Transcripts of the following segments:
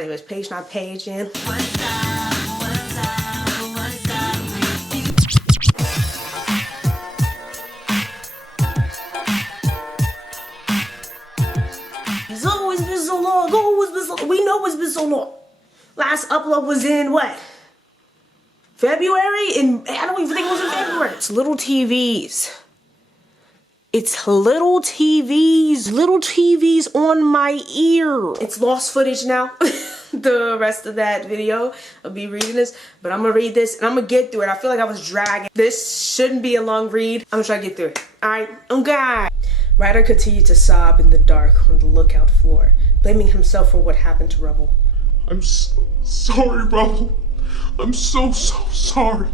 My name is Paige, not Paige, and it's always been so long. Always been so long. We know it's been so long. Last upload was in what? February? And I don't even think it was in February. It's little TVs. It's little TVs on my ear. It's lost footage now. The rest of that video, I'll be reading this, but I'm gonna read this and I'm gonna get through it. I feel like I was dragging. This shouldn't be a long read. I'm gonna try to get through it. Alright, okay. Ryder continued to sob in the dark on the lookout floor, blaming himself for what happened to Rubble. I'm so sorry, Rubble. I'm so sorry.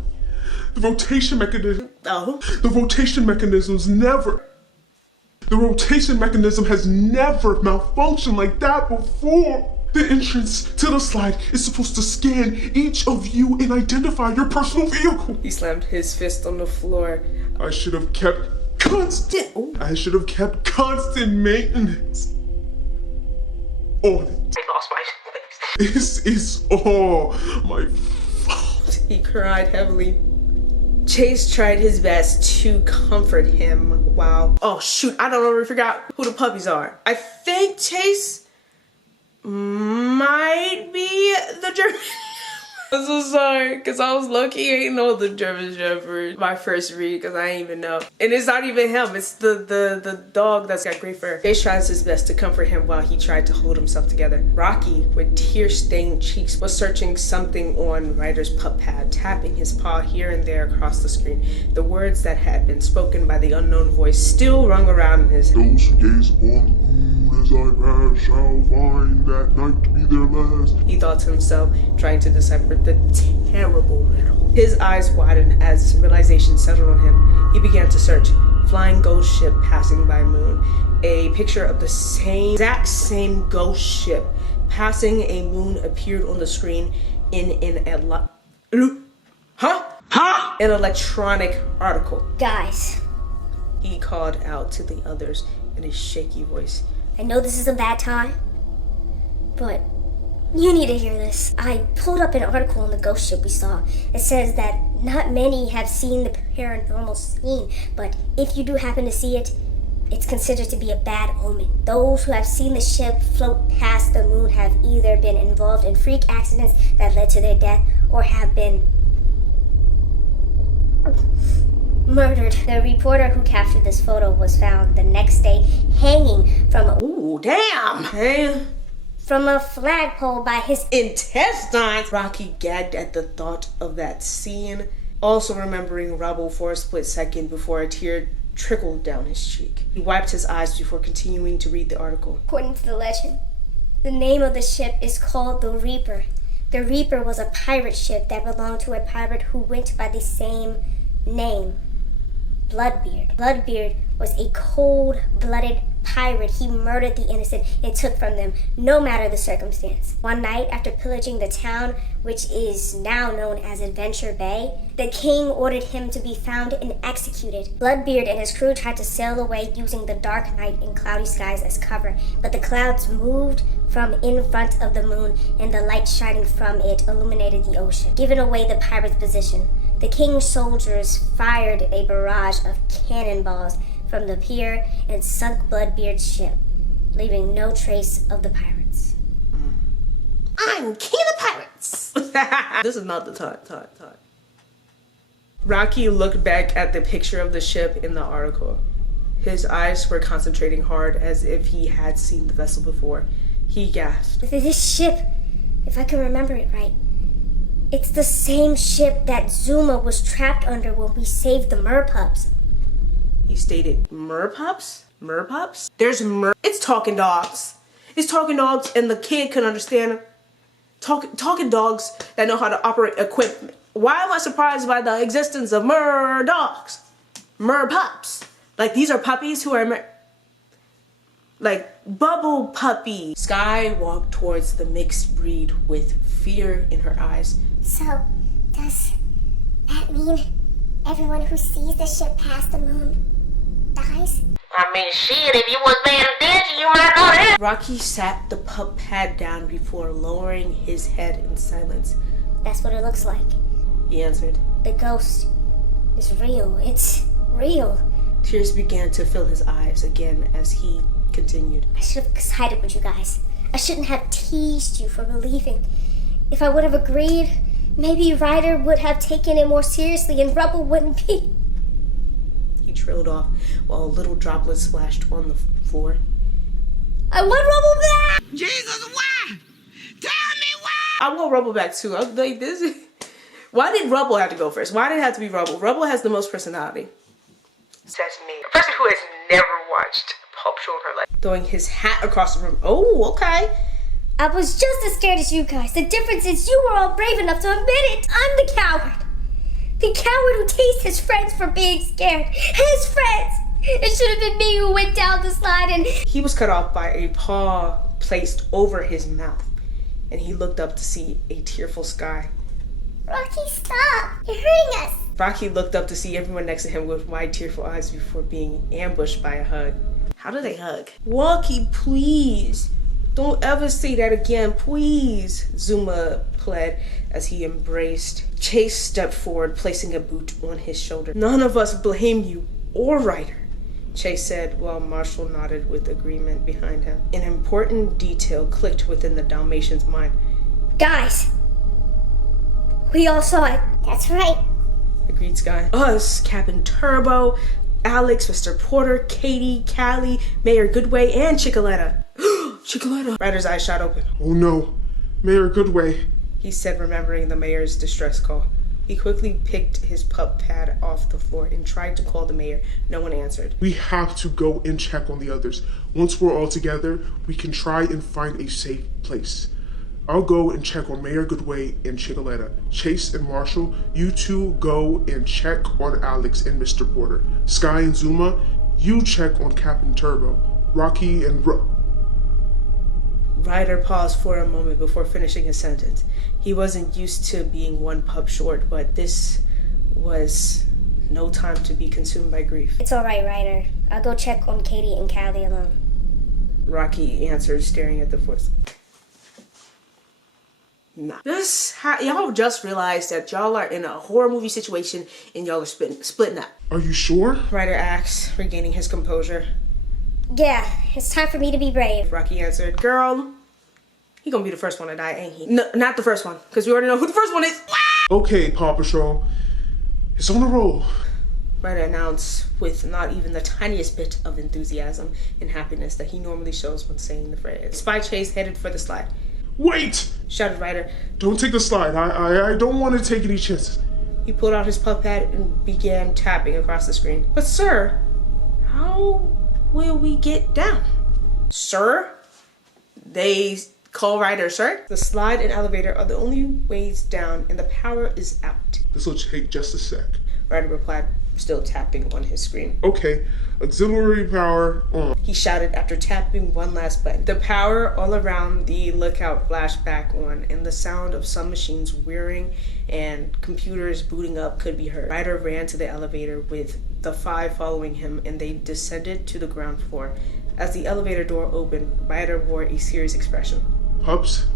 The rotation mechanism. Oh. The rotation mechanism has never malfunctioned like that before. The entrance to the slide is supposed to scan each of you and identify your personal vehicle. He slammed his fist on the floor. I should have kept constant maintenance on it. I lost my face. This is all my fault. He cried heavily. Chase tried his best to comfort him while... Oh shoot, I don't know, we forgot who the puppies are. I think Chase might be the German. I'm so sorry, because I was lucky I ain't know the German Shepherd my first read, because I ain't even know. And it's not even him, it's the dog that's got great fur. Chase tries his best to comfort him while he tried to hold himself together. Rocky, with tear-stained cheeks, was searching something on Ryder's pup pad, tapping his paw here and there across the screen. The words that had been spoken by the unknown voice still rung around in his head. Those who gaze upon the moon as I pass shall find that night to be their last. He thought to himself, trying to decipher the terrible riddle. His eyes widened as realization settled on him. He began to search. Flying ghost ship passing by moon. A picture of the exact same ghost ship passing a moon appeared on the screen in an electronic article. Guys, He called out to the others in a shaky voice. I know this is a bad time, but you need to hear this. I pulled up an article on the ghost ship we saw. It says that not many have seen the paranormal scene, but if you do happen to see it, it's considered to be a bad omen. Those who have seen the ship float past the moon have either been involved in freak accidents that led to their death or have been murdered. The reporter who captured this photo was found the next day hanging from a flagpole by his intestines. Rocky gagged at the thought of that scene, also remembering Rubble for a split second before a tear trickled down his cheek. He wiped his eyes before continuing to read the article. According to the legend, the name of the ship is called the Reaper. The Reaper was a pirate ship that belonged to a pirate who went by the same name, Bloodbeard. Bloodbeard was a cold-blooded pirate. He murdered the innocent and took from them, no matter the circumstance. One night, after pillaging the town, which is now known as Adventure Bay, the king ordered him to be found and executed. Bloodbeard and his crew tried to sail away using the dark night and cloudy skies as cover, but the clouds moved from in front of the moon, and the light shining from it illuminated the ocean, giving away the pirate's position. The king's soldiers fired a barrage of cannonballs from the pier and sunk Bloodbeard's ship, leaving no trace of the pirates. I'm king of pirates! This is not the time. Rocky looked back at the picture of the ship in the article. His eyes were concentrating hard as if he had seen the vessel before. He gasped. This ship, if I can remember it right, it's the same ship that Zuma was trapped under when we saved the merpups. He stated, merpups? Merpups? There's it's talking dogs. It's talking dogs and the kid can understand them. Talking dogs that know how to operate equipment. Why am I surprised by the existence of dogs? Merpups. Like these are puppies who are like bubble puppies. Sky walked towards the mixed breed with fear in her eyes. So, does that mean everyone who sees the ship pass the moon dies? I mean, shit, if you was paying attention, you might know that. Rocky sat the pup pad down before lowering his head in silence. That's what it looks like. He answered. The ghost is real. It's real. Tears began to fill his eyes again as he continued. I should have sided with you guys. I shouldn't have teased you for believing. If I would have agreed, maybe Ryder would have taken it more seriously and Rubble wouldn't be. He trailed off while little droplets splashed on the floor. I want Rubble back! Jesus, why? Tell me why! I want Rubble back too. I was like, this. Why did Rubble have to go first? Why did it have to be Rubble? Rubble has the most personality. Says me, a person who has never watched Pulp Show in her life. Throwing his hat across the room. Oh, okay. I was just as scared as you guys. The difference is you were all brave enough to admit it. I'm the coward. The coward who teased his friends for being scared. His friends! It should have been me who went down the slide and... He was cut off by a paw placed over his mouth, and he looked up to see a tearful sky. Rocky, stop! You're hurting us! Rocky looked up to see everyone next to him with wide, tearful eyes before being ambushed by a hug. How do they hug? Rocky, please. Don't ever say that again, please, Zuma pled as he embraced. Chase stepped forward, placing a boot on his shoulder. None of us blame you or Ryder, Chase said while Marshall nodded with agreement behind him. An important detail clicked within the Dalmatian's mind. Guys! We all saw it. That's right. Agreed Sky. Us, Captain Turbo, Alex, Mr. Porter, Katie, Callie, Mayor Goodway, and Chicoletta. Chicoletta! Ryder's eyes shot open. Oh no, Mayor Goodway. He said, remembering the mayor's distress call. He quickly picked his pup pad off the floor and tried to call the mayor. No one answered. We have to go and check on the others. Once we're all together, we can try and find a safe place. I'll go and check on Mayor Goodway and Chicoletta. Chase and Marshall, you two go and check on Alex and Mr. Porter. Sky and Zuma, you check on Captain Turbo. Rocky and Ryder paused for a moment before finishing his sentence. He wasn't used to being one pup short, but this was no time to be consumed by grief. It's alright, Ryder. I'll go check on Katie and Callie alone. Rocky answered, staring at the force. Nah. Y'all just realized that y'all are in a horror movie situation and y'all are splitting up. Are you sure? Ryder asked, regaining his composure. Yeah, it's time for me to be brave. Rocky answered, girl, he gonna be the first one to die, ain't he? No, not the first one, because we already know who the first one is. Okay, Paw Patrol. It's on the roll. Ryder announced with not even the tiniest bit of enthusiasm and happiness that he normally shows when saying the phrase. Spy Chase headed for the slide. Wait! Shouted Ryder. Don't take the slide. I don't want to take any chances. He pulled out his pup pad and began tapping across the screen. But sir, how will we get down? Sir? They call Ryder sir? The slide and elevator are the only ways down and the power is out. This will take just a sec. Ryder replied, still tapping on his screen. Okay, auxiliary power on. He shouted after tapping one last button. The power all around the lookout flashed back on, and the sound of some machines whirring and computers booting up could be heard. Ryder ran to the elevator with the 5 following him, and they descended to the ground floor. As the elevator door opened, Ryder wore a serious expression. Pups,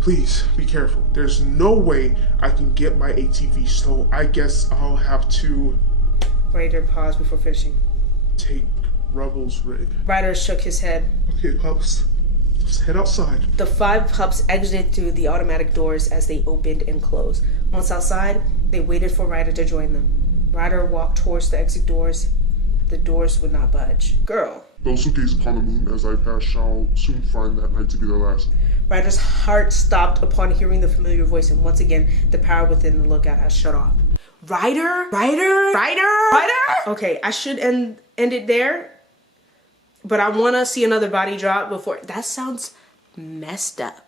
please be careful. There's no way I can get my ATV, so I guess I'll have to... Ryder paused before finishing. Take Rubble's rig. Ryder shook his head. Okay, pups, let's head outside. The 5 pups exited through the automatic doors as they opened and closed. Once outside, they waited for Ryder to join them. Ryder walked towards the exit doors. The doors would not budge. Girl. Those who gaze upon the moon as I pass shall soon find that night to be their last. Ryder's heart stopped upon hearing the familiar voice, and once again, the power within the lookout has shut off. Ryder? Ryder? Ryder? Ryder? Okay, I should end it there, but I want to see another body drop before. That sounds messed up.